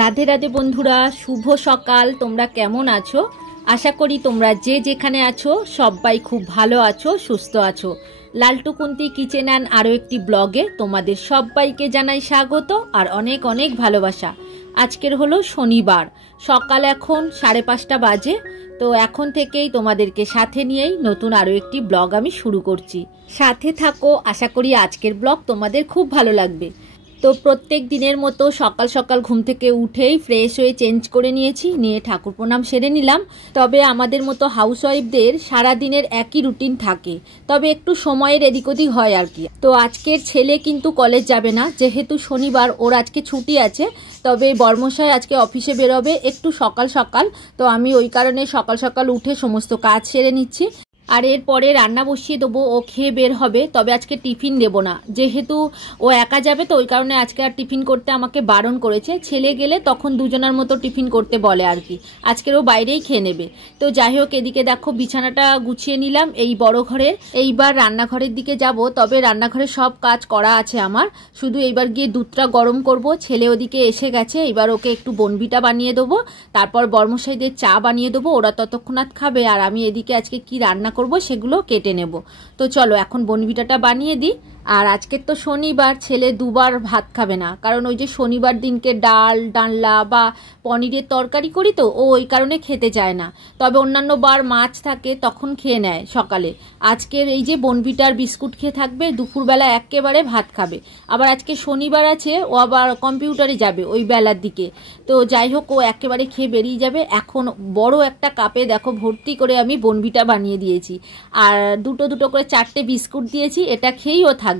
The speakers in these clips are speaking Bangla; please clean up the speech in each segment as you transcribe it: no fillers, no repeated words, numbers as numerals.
রাধে রাধে বন্ধুরা, শুভ সকাল। তোমরা কেমন আছো? আশা করি তোমরা যে যেখানে আছো সবাই খুব ভালো আছো, সুস্থ আছো। লালটু কুন্তি কিচেন অ্যান্ড আরও একটি ব্লগে তোমাদের সবাইকে জানাই স্বাগত আর অনেক অনেক ভালোবাসা। আজকের হলো শনিবার, সকাল এখন 5:30 বাজে। তো এখন থেকেই তোমাদেরকে সাথে নিয়েই নতুন আরও একটি ব্লগ আমি শুরু করছি। সাথে থাকো, আশা করি আজকের ব্লগ তোমাদের খুব ভালো লাগবে। তো প্রত্যেক দিনের মতো সকাল সকাল ঘুম থেকে উঠেই ফ্রেশ হয়ে চেঞ্জ করে নিয়ে ঠাকুর প্রণাম সেরে নিলাম। তবে আমাদের মতো হাউসওয়াইফদের সারাদিনের একই রুটিন থাকে, তবে একটু সময়ের এদিক ওদিক হয় আর কি। তো আজকের ছেলে কিন্তু কলেজ যাবে না, যেহেতু শনিবার ওর আজকে ছুটি আছে। তবে বর্মশাই আজকে অফিসে বেরোবে একটু সকাল সকাল, তো আমি ওই কারণে সকাল সকাল উঠে সমস্ত কাজ সেরে নিচ্ছি। আর এরপরে রান্না বসিয়ে দেবো, ও খেয়ে বের হবে। তবে আজকে টিফিন দেবো না, যেহেতু ও একা যাবে, তো ওই কারণে আজকে আর টিফিন করতে আমাকে বারণ করেছে। ছেলে গেলে তখন দুজনের মতো টিফিন করতে বলে আর কি। আজকের ও বাইরেই খেয়ে নেবে। তো যাই হোক, এদিকে দেখো বিছানাটা গুছিয়ে নিলাম এই বড় ঘরের। এইবার রান্নাঘরের দিকে যাব। তবে রান্নাঘরের সব কাজ করা আছে আমার, শুধু এইবার গিয়ে দুধটা গরম করব। ছেলে ওদিকে এসে গেছে, এবার ওকে একটু বনবিটা বানিয়ে দেবো, তারপর বর্মশাইদের চা বানিয়ে দেবো, ওরা ততক্ষণাৎ খাবে। আর আমি এদিকে আজকে কি রান্না করব সেগুলো কেটে নেব। তো চলো এখন বনবিটাটা বানিয়ে দিই। আর আজকের তো শনিবার, ছেলে দুবার ভাত খাবে না, কারণ ওই যে শনিবার দিনকে ডাল ডালনা বা পনিরের তরকারি করি, তো ও ওই কারণে খেতে চায় না। তবে অন্যান্য বার মাছ থাকে তখন খেয়ে নেয় সকালে। আজকের এই যে বনবিটার বিস্কুট খেয়ে থাকবে, দুপুরবেলা একেবারে ভাত খাবে। আবার আজকে শনিবার আছে, ও আবার কম্পিউটারে যাবে ওই বেলার দিকে। তো যাই হোক, ও একেবারে খেয়ে বেরিয়ে যাবে। এখন বড় একটা কাপে দেখো ভর্তি করে আমি বনবিটা বানিয়ে দিয়েছি, আর দুটো দুটো করে 4টে বিস্কুট দিয়েছি, এটা খেয়েই ও থাকবে।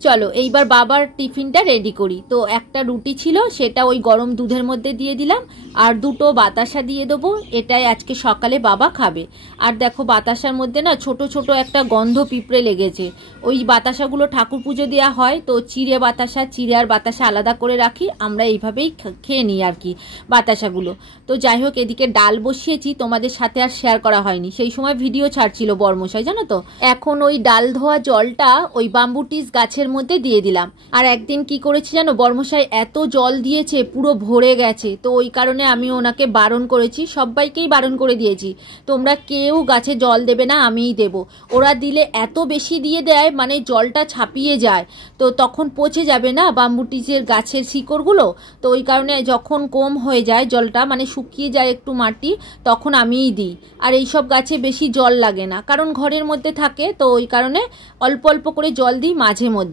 চলো এইবার বাবার টিফিনটা রেডি করি। তো একটা রুটি ছিল, সেটা ওই গরম দুধের মধ্যে দিয়ে দিলাম, আর দুটো বাতাসা দিয়ে দেবো, এটাই আজকে সকালে বাবা খাবে। আর দেখো বাতাসার মধ্যে না ছোট ছোট একটা গন্ধ পিঁপড়ে লেগেছে। ওই বাতাসাগুলো ঠাকুর পুজো দেওয়া হয়, তো চিড়ে বাতাসা, চিড়ে আর বাতাসা আলাদা করে রাখি, আমরা এইভাবেই খেয়ে নিই আর কি বাতাসাগুলো। তো যাই হোক, এদিকে ডাল বসিয়েছি, তোমাদের সাথে আর শেয়ার করা হয়নি, সেই সময় ভিডিও ছাড়ছিল বর্মশাই, জানো তো। এখন ওই ডাল ধোয়া জলটা ওই বাম্বুটিস গাছের মধ্যে দিয়ে দিলাম। আর একদিন কি করেছি জানো, বর্মশাই এত জল দিয়েছে পুরো ভরে গেছে। তো ওই কারণে আমি ওনাকে বারণ করেছি, সবাইকেই বারণ করে দিয়েছি, তোমরা কেউ গাছে জল দেবে না, আমিই দেব। ওরা দিলে এত বেশি দিয়ে দেয়, মানে জলটা ছাপিয়ে যায়, তো তখন পচে যাবে না বাম্বুটিসের গাছের শিকড়গুলো। তো ওই কারণে যখন কম হয়ে যায় জলটা, মানে শুকিয়ে যায় একটু মাটি, তখন আমিই দিই। আর এইসব গাছে বেশি জল লাগে না, কারণ ঘরের মধ্যে থাকে, তো ওই কারণে অল্প অল্প করে জল দিই মাঝে মধ্যে।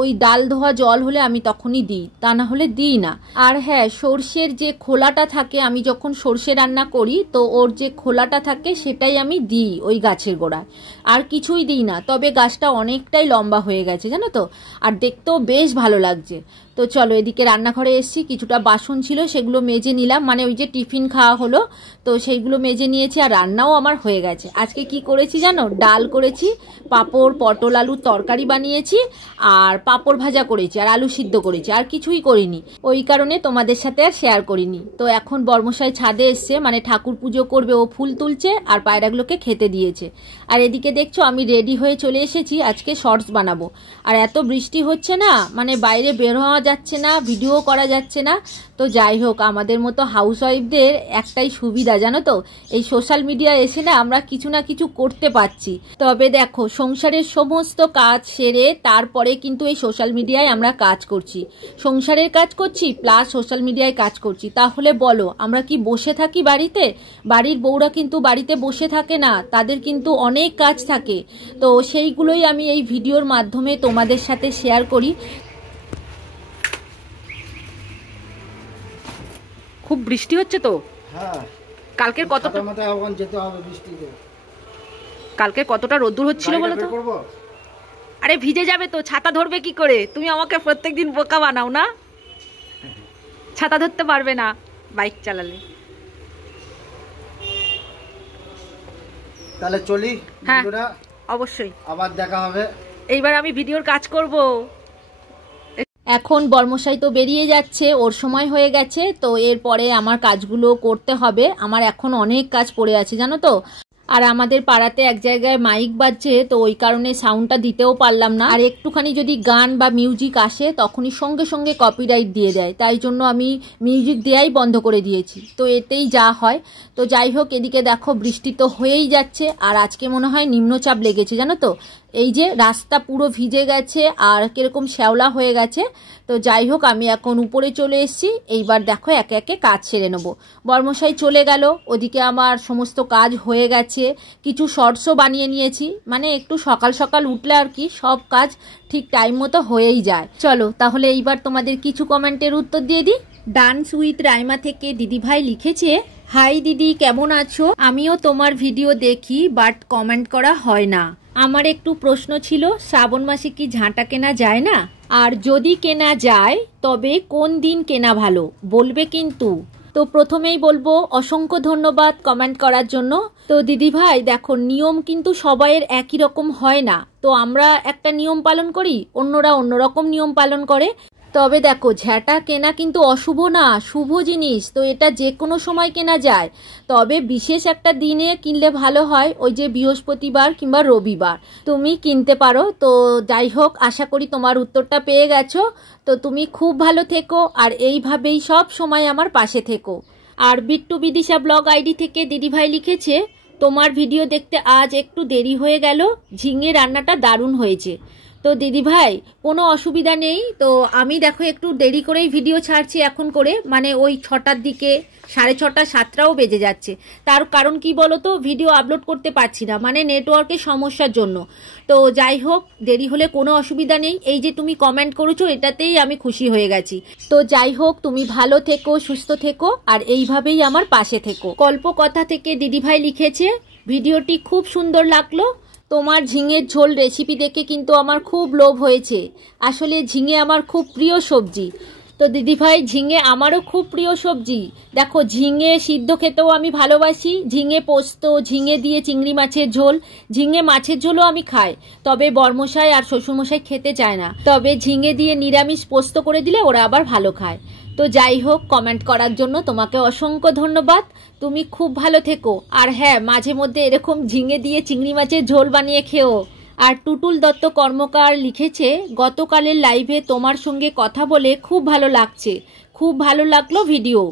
ওই ডাল ধোয়া জল হলে আমি তখনই দিই, তা না হলে দিই না। আর হ্যাঁ, সর্ষের যে খোলাটা থাকে, আমি যখন সর্ষে রান্না করি, তো ওর যে খোলাটা থাকে সেটাই আমি দিই ওই গাছের গোড়ায়, আর কিছুই দিই না। তবে গাছটা অনেকটাই লম্বা হয়ে গেছে জানো তো, আর দেখতেও বেশ ভালো লাগছে। তো চলো এদিকে রান্নাঘরে এসছি, কিছুটা বাসন ছিল সেগুলো মেজে নিলাম, মানে ওই যে টিফিন খাওয়া হলো, তো সেইগুলো মেজে নিয়েছি। আর রান্নাও আমার হয়ে গেছে। আজকে কি করেছি জানো, ডাল করেছি, পাঁপড় পটল আলুর তরকারি বানিয়েছি, আর পাঁপড় ভাজা করেছি, আর আলু সিদ্ধ করেছি, আর কিছুই করিনি। ওই কারণে তোমাদের সাথে আর শেয়ার করিনি। তো এখন বর্মশাই ছাদে এসছে, মানে ঠাকুর পুজো করবে, ও ফুল তুলছে আর পায়রাগুলোকে খেতে দিয়েছে। আর এদিকে দেখছো আমি রেডি হয়ে চলে এসেছি, আজকে শর্টস বানাবো। আর এত বৃষ্টি হচ্ছে না, মানে বাইরে বের হওয়া যাচ্ছে না, ভিডিও করা যাচ্ছে না। তো যাই হোক, আমাদের মতো হাউসওয়াইফদের একটাই সুবিধা জানো তো, এই সোশ্যাল মিডিয়া এসে না আমরা কিছু না কিছু করতে পারছি। তবে দেখো, সংসারের সমস্ত কাজ সেরে তারপরে কিন্তু এই সোশ্যাল মিডিয়ায় আমরা কাজ করছি, সংসারের কাজ করছি প্লাস সোশ্যাল মিডিয়ায় কাজ করছি। তাহলে বলো, আমরা কি বসে থাকি বাড়িতে? বাড়ির বউরা কিন্তু বাড়িতে বসে থাকে না, তাদের কিন্তু অনেক কাজ থাকে। তো সেইগুলোই আমি এই ভিডিওর মাধ্যমে তোমাদের সাথে শেয়ার করি। খুব বৃষ্টি হচ্ছে তো। হ্যাঁ, কালকের কতটা যেতে হবে বৃষ্টিতে, কালকে কতটা রোদ্দুর হচ্ছিল বলো তো। আরে ভিজে যাবে তো, ছাতা ধরবে কি করে? তুমি আমাকে প্রত্যেকদিন বোকা বানাও না, ছাতা ধরতে পারবে না বাইক চালালে। তাহলে চলি। হ্যাঁ অবশ্যই, আবার দেখা হবে। এইবার আমি ভিডিওর কাজ করব। এখন বর্মশাই তো বেরিয়ে যাচ্ছে, ওর সময় হয়ে গেছে। তো এরপরে আমার কাজগুলো করতে হবে, আমার এখন অনেক কাজ পড়ে আছে জানো তো। আর আমাদের পাড়াতে এক জায়গায় মাইক বাজছে, তো ওই কারণে সাউন্ডটা দিতেও পারলাম না। আর একটুখানি যদি গান বা মিউজিক আসে তখনই সঙ্গে সঙ্গে কপিরাইট দিয়ে দেয়, তাই জন্য আমি মিউজিক দেয়াই বন্ধ করে দিয়েছি। তো এতেই যা হয়। তো যাই হোক, এদিকে দেখো বৃষ্টি তো হয়েই যাচ্ছে, আর আজকে মনে হয় নিম্নচাপ লেগেছে জানো তো। এই যে রাস্তা পুরো ভিজে গেছে আর কিরকম শ্যাওলা হয়ে গেছে। তো যাই হোক, আমি এখন উপরে চলে এসেছি। এইবার দেখো একে একে কাজ সেরে নেবো। বর্মশাই চলে গেল, ওদিকে আমার সমস্ত কাজ হয়ে গেছে। কিছু শর্টসও বানিয়ে নিয়েছি, মানে একটু সকাল সকাল উঠলে আর কি সব কাজ ঠিক টাইম মতো হয়েই যায়। চলো তাহলে এইবার তোমাদের কিছু কমেন্টের উত্তর দিয়ে দিই। ডান্স উইথ রাইমা থেকে দিদিভাই লিখেছে, হাই দিদি, কেমন আছো? আমিও তোমার ভিডিও দেখি, বাট কমেন্ট করা হয় না। আমার একটু প্রশ্ন ছিল, শ্রাবণ মাসে কি ঝাঁটা কেনা যায় না? আর যদি কেনা যায় তবে কোন দিন কেনা ভালো, বলবে কিন্তু। তো প্রথমেই বলবো অসংখ্য ধন্যবাদ কমেন্ট করার জন্য। তো দিদিভাই দেখো, নিয়ম কিন্তু সবাইয়ের একই রকম হয় না। তো আমরা একটা নিয়ম পালন করি, অন্যরা অন্যরকম নিয়ম পালন করে। তবে দেখো, ঝ্যাঁটা কেনা কিন্তু অশুভ না, শুভ জিনিস। তো এটা যে কোনো সময় কেনা যায়, তবে বিশেষ একটা দিনে কিনলে ভালো হয়, ওই যে বৃহস্পতিবার কিংবা রবিবার তুমি কিনতে পারো। তো যাই হোক, আশা করি তোমার উত্তরটা পেয়ে গেছো। তো তুমি খুব ভালো থেকো, আর এইভাবেই সব সময় আমার পাশে থেকো। আর বিট্টু বিদিশা ব্লগ আইডি থেকে দিদিভাই লিখেছে, তোমার ভিডিও দেখতে আজ একটু দেরি হয়ে গেল, ঝিঙে রান্নাটা দারুণ হয়েছে। তো দিদিভাই কোনো অসুবিধা নেই। তো আমি দেখো একটু দেরি করেই ভিডিও ছাড়ছি এখন করে, মানে ওই 6টার দিকে, 6:30 7টাও বেজে যাচ্ছে। তার কারণ কি বলো তো, ভিডিও আপলোড করতে পারছি না, মানে নেটওয়ার্কের সমস্যার জন্য। তো যাই হোক, দেরি হলে কোনো অসুবিধা নেই। এই যে তুমি কমেন্ট করেছো, এটাতেই আমি খুশি হয়ে গেছি। তো যাই হোক, তুমি ভালো থেকো, সুস্থ থেকো, আর এইভাবেই আমার পাশে থেকো। কল্পকথা থেকে দিদিভাই লিখেছে, ভিডিওটি খুব সুন্দর লাগলো, তোমার ঝিঙের ঝোল রেসিপি দেখে কিন্তু আমার খুব লোভ হয়েছে। আসলে ঝিঙে আমার খুব প্রিয় সবজি। তো দিদিভাই, ঝিঙে আমারও খুব প্রিয় সবজি। দেখো, ঝিঙে সিদ্ধ খেতেও আমি ভালোবাসি, ঝিঙে পোস্ত, ঝিঙে দিয়ে চিংড়ি মাছের ঝোল, ঝিঙে মাছের ঝোলও আমি খাই। তবে বর্মশাই আর শ্বশুরমশাই খেতে চায় না, তবে ঝিঙে দিয়ে নিরামিষ পোস্ত করে দিলে ওরা আবার ভালো খায়। তো যাই হোক, কমেন্ট করার জন্য তোমাকে অসংখ্য ধন্যবাদ। তুমি খুব ভালো থেকো, আর হ্যাঁ, মাঝে মধ্যে এরকম ঝিঙে দিয়ে চিংড়ি মাছের ঝোল বানিয়ে খেও। আর টুটুল দত্ত কর্মকার লিখেছে, গতকালের লাইভে তোমার সঙ্গে কথা বলে খুব ভালো লাগছে, খুব ভালো লাগলো ভিডিও।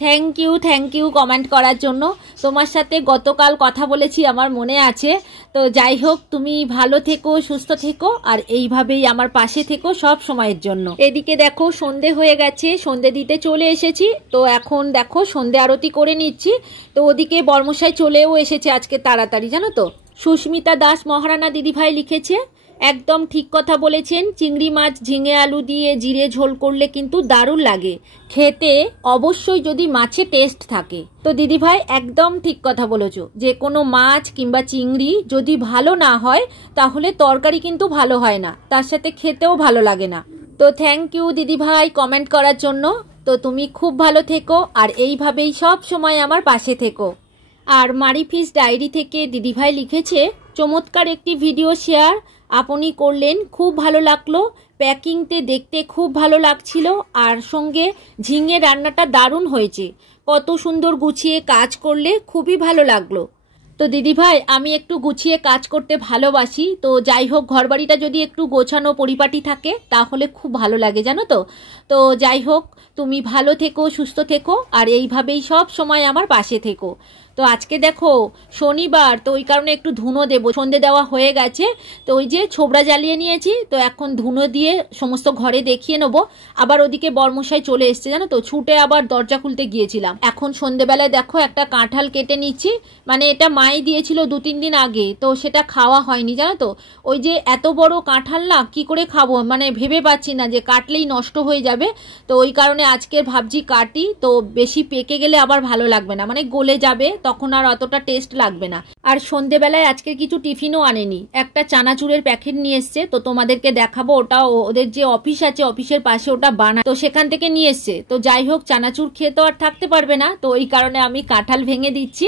থ্যাংক ইউ কমেন্ট করার জন্য। তোমার সাথে গতকাল কথা বলেছি, আমার মনে আছে। তো যাই হোক, তুমি ভালো থেকো, সুস্থ থেকো, আর এইভাবেই আমার পাশে থেকো সব সময়ের জন্য। এদিকে দেখো সন্ধে হয়ে গেছে, সন্ধে দিতে চলে এসেছি। তো এখন দেখো সন্ধে আরতি করে নিচ্ছি। তো ওদিকে বর্মশাই চলেও এসেছে আজকে তাড়াতাড়ি, জানো তো। সুস্মিতা দাস মহারানা দিদিভাই লিখেছে, একদম ঠিক কথা বলেছেন, চিংড়ি মাছ ঝিঙে আলু দিয়ে জিরে ঝোল করলে কিন্তু দারুণ লাগে খেতে, অবশ্যই যদি মাছে টেস্ট থাকে। তো দিদিভাই একদম ঠিক কথা বলেছো, যে কোনো মাছ কিংবা চিংড়ি যদি ভালো না হয় তাহলে তরকারি কিন্তু ভালো হয় না, তার সাথে খেতেও ভালো লাগে না। তো থ্যাংক ইউ দিদিভাই কমেন্ট করার জন্য। তো তুমি খুব ভালো থেকো, আর এইভাবেই সব সময় আমার পাশে থেকো। আর মারিফিস ডায়েরি থেকে দিদিভাই লিখেছে, চমৎকার একটি ভিডিও শেয়ার আপনি করলেন, খুব ভালো লাগলো, প্যাকিংতে দেখতে খুব ভালো লাগছিল, আর সঙ্গে ঝিঙে রান্নাটা দারুণ হয়েছে, কত সুন্দর গুছিয়ে কাজ করলে, খুবই ভালো লাগলো। তো দিদিভাই, আমি একটু গুছিয়ে কাজ করতে ভালোবাসি। তো যাই হোক, ঘরবাড়িটা যদি একটু গোছানো পরিপাটি থাকে তাহলে খুব ভালো লাগে, জানো তো। তো যাই হোক, তুমি ভালো থেকো, সুস্থ থেকো, আর এইভাবেই সব সময় আমার পাশে থেকো। তো আজকে দেখো শনিবার, তো ওই কারণে একটু ধুনো দেবো, সন্ধে দেওয়া হয়ে গেছে। তো ওই যে ছোবড়া জ্বালিয়ে নিয়েছি, তো এখন ধুনো দিয়ে সমস্ত ঘরে দেখিয়ে নেবো। আবার ওদিকে বর্মশাই চলে এসছে, জানো তো, ছুটে আবার দরজা খুলতে গিয়েছিলাম। এখন সন্ধেবেলায় দেখো একটা কাঁঠাল কেটে নিচ্ছি, মানে এটা মাই দিয়েছিল 2-3 দিন আগে, তো সেটা খাওয়া হয়নি, জানো তো। ওই যে এত বড় কাঁঠাল না, কি করে খাবো, মানে ভেবে পাচ্ছি না, যে কাটলেই নষ্ট হয়ে যাবে। তো ওই কারণে আজকে ভাবছি কাটি, তো বেশি পেকে গেলে আবার ভালো লাগবে না, মানে গলে যাবে, তখন আর অতটা টেস্ট লাগবে না। আর সন্ধেবেলায় আজকে কিছু টিফিনও আনেনি, একটা চানাচুরের প্যাকেট নিয়ে এসছে, তো তোমাদেরকে দেখাবো। ওটা ওদের যে অফিস আছে, অফিসের পাশে ওটা বানায়, তো সেখান থেকে নিয়ে এসছে। তো যাই হোক, চানাচুর খেয়ে তো আর থাকতে পারবে না, তো ওই কারণে আমি কাঁঠাল ভেঙে দিচ্ছি।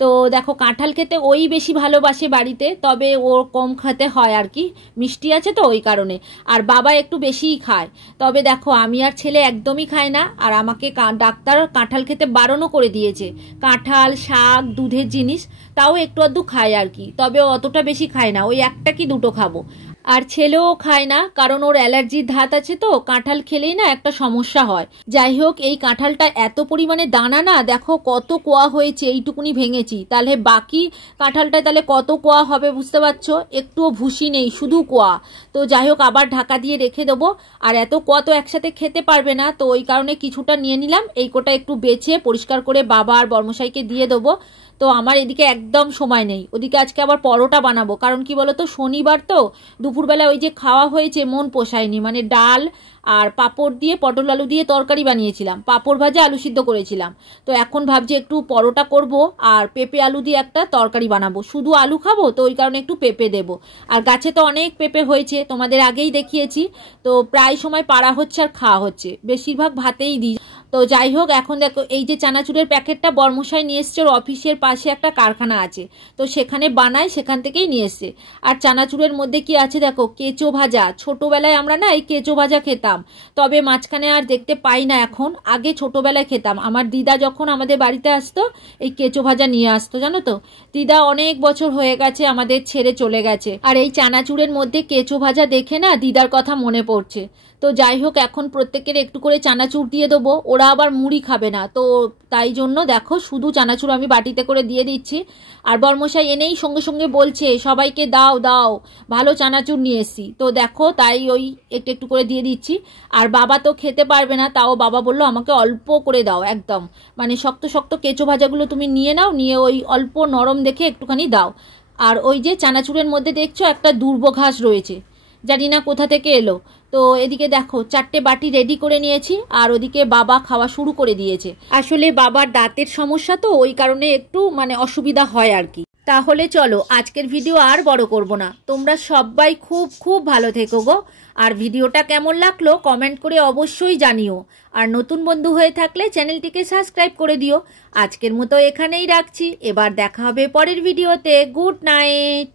তো দেখো, কাঁঠাল খেতে ওই বেশি ভালোবাসে বাড়িতে, তবে ও কম খেতে হয় আর কি, মিষ্টি আছে তো ওই কারণে। আর বাবা একটু বেশিই খায়। তবে দেখো, আমি আর ছেলে একদমই খাই না, আর আমাকে ডাক্তার কাঁঠাল খেতে বারণও করে দিয়েছে। কাঁঠাল, শাক দুধের জিনিস তাও একটু আধটু খাই আর কি, তবে অতটা বেশি খাই না, ওই একটা কি দুটো খাবো। আর ছেলেও খায় না, কারণ ওর অ্যালার্জির ধাত আছে, তো কাঁঠাল খেলেই না একটা সমস্যা হয়। যাই হোক, এই কাঁঠালটা এত পরিমাণে দানা না, দেখো কত কোয়া হয়েছে, এইটুকুনি ভেঙেছি, তাহলে বাকি কাঁঠালটায় তাহলে কত কোয়া হবে বুঝতে পারছো। একটুও ভুসি নেই, শুধু কোয়া। তো যাই হোক, আবার ঢাকা দিয়ে রেখে দেবো। আর এত কোয়া তো একসাথে খেতে পারবে না, তো ওই কারণে কিছুটা নিয়ে নিলাম। এই কোটা একটু বেছে পরিষ্কার করে বাবা আর বর্মশাইকে দিয়ে দেবো। তো আমার এদিকে একদম সময় নেই, ওদিকে আজকে আবার পরোটা বানাবো, কারণ কি বলতো শনিবার তো, দুপুরবেলা ওই যে খাওয়া হয়েছে মন পোষায়নি, মানে ডাল আর পাঁপড় দিয়ে পটল আলু দিয়ে তরকারি বানিয়েছিলাম, পাঁপড় ভাজা আলু সিদ্ধ করেছিলাম। তো এখন ভাবছি একটু পরোটা করব আর পেঁপে আলু দিয়ে একটা তরকারি বানাবো, শুধু আলু খাবো তো ওই কারণে একটু পেঁপে দেবো। আর গাছে তো অনেক পেঁপে হয়েছে, তোমাদের আগেই দেখিয়েছি, তো প্রায় সময় পাড়া হচ্ছে আর খাওয়া হচ্ছে, বেশিরভাগ ভাতেই দিই। তো যাই হোক, এখন দেখো এই যে চানাচুরের প্যাকেটটা বর্মশাই নিয়ে এসছে, ওর অফিসের পাশে একটা কারখানা আছে, তো সেখানে বানায়, সেখান থেকেই নিয়ে এসছে। আর চানাচুরের মধ্যে কি আছে দেখো, কেঁচো ভাজা। ছোটবেলায় আমরা না এই কেঁচো ভাজা খেতাম, তবে মাঝখানে আর দেখতে পাই না এখন, আগে ছোটবেলায় খেতাম। আমার দিদা যখন আমাদের বাড়িতে আসতো এই কেঁচো ভাজা নিয়ে আসতো, জানো তো। দিদা অনেক বছর হয়ে গেছে আমাদের ছেড়ে চলে গেছে, আর এই চানাচুরের মধ্যে কেঁচো ভাজা দেখে না দিদার কথা মনে পড়ছে। তো যাই হোক, এখন প্রত্যেকের একটু করে চানাচুর দিয়ে দেবো, ওরা আবার মুড়ি খাবে না, তো তাই জন্য দেখো শুধু চানাচুর আমি বাটিতে করে দিয়ে দিচ্ছি। আর বর্মশাই এনেই সঙ্গে সঙ্গে বলছে সবাইকে দাও দাও, ভালো চানাচুর নিয়ে এসছি। তো দেখো তাই ওই একটু একটু করে দিয়ে দিচ্ছি। আর বাবা তো খেতে পারবে না, তাও বাবা বললো আমাকে অল্প করে দাও, একদম মানে শক্ত শক্ত কেঁচো ভাজাগুলো তুমি নিয়ে নাও, নিয়ে ওই অল্প নরম দেখে একটুখানি দাও। আর ওই যে চানাচুরের মধ্যে দেখছো একটা দুর্ব ঘাস রয়েছে, জানি না কোথা থেকে এলো। তো এদিকে দেখো 4টে বাটি রেডি করে নিয়েছি, আর ওদিকে বাবা খাওয়া শুরু করে দিয়েছে। আসলে বাবার দাঁতের সমস্যা তো, ওই কারণে একটু মানে অসুবিধা হয় আর কি। তাহলে চলো আজকের ভিডিও আর বড় করব না, তোমরা সবাই খুব খুব ভালো থেকো গো। আর ভিডিওটা কেমন লাগলো কমেন্ট করে অবশ্যই জানিও, আর নতুন বন্ধু হয়ে থাকলে চ্যানেলটিকে সাবস্ক্রাইব করে দিও। আজকের মতো এখানেই রাখছি, এবার দেখা হবে পরের ভিডিওতে। Good night.